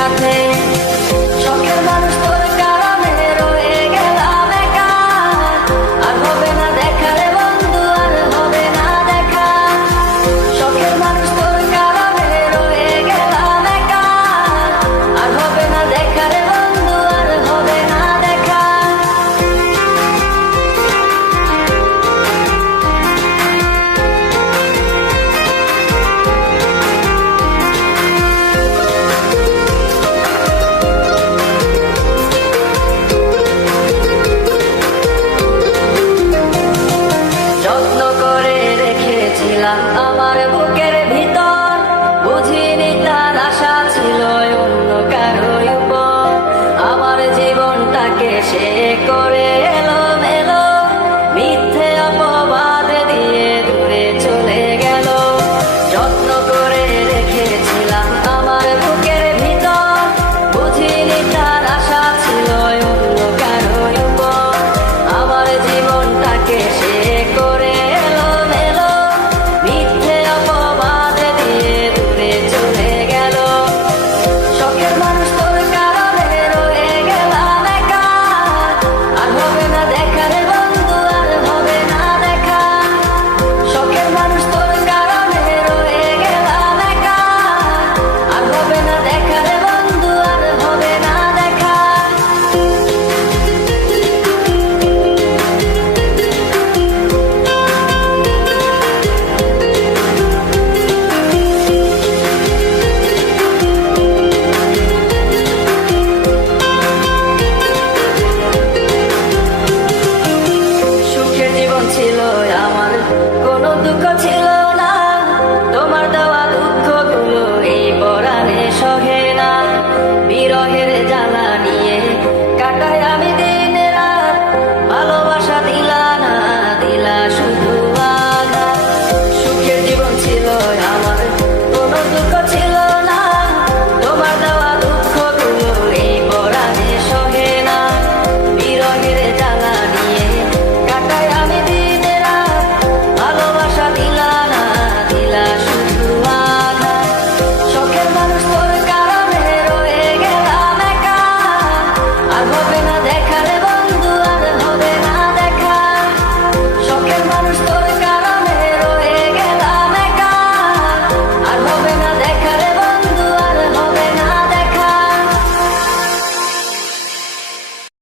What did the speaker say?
I play সে করে দুঃখ ছিল না। তোমার দেওয়া দুঃখগুলো এই পরাণে সহে না। বিরহের যা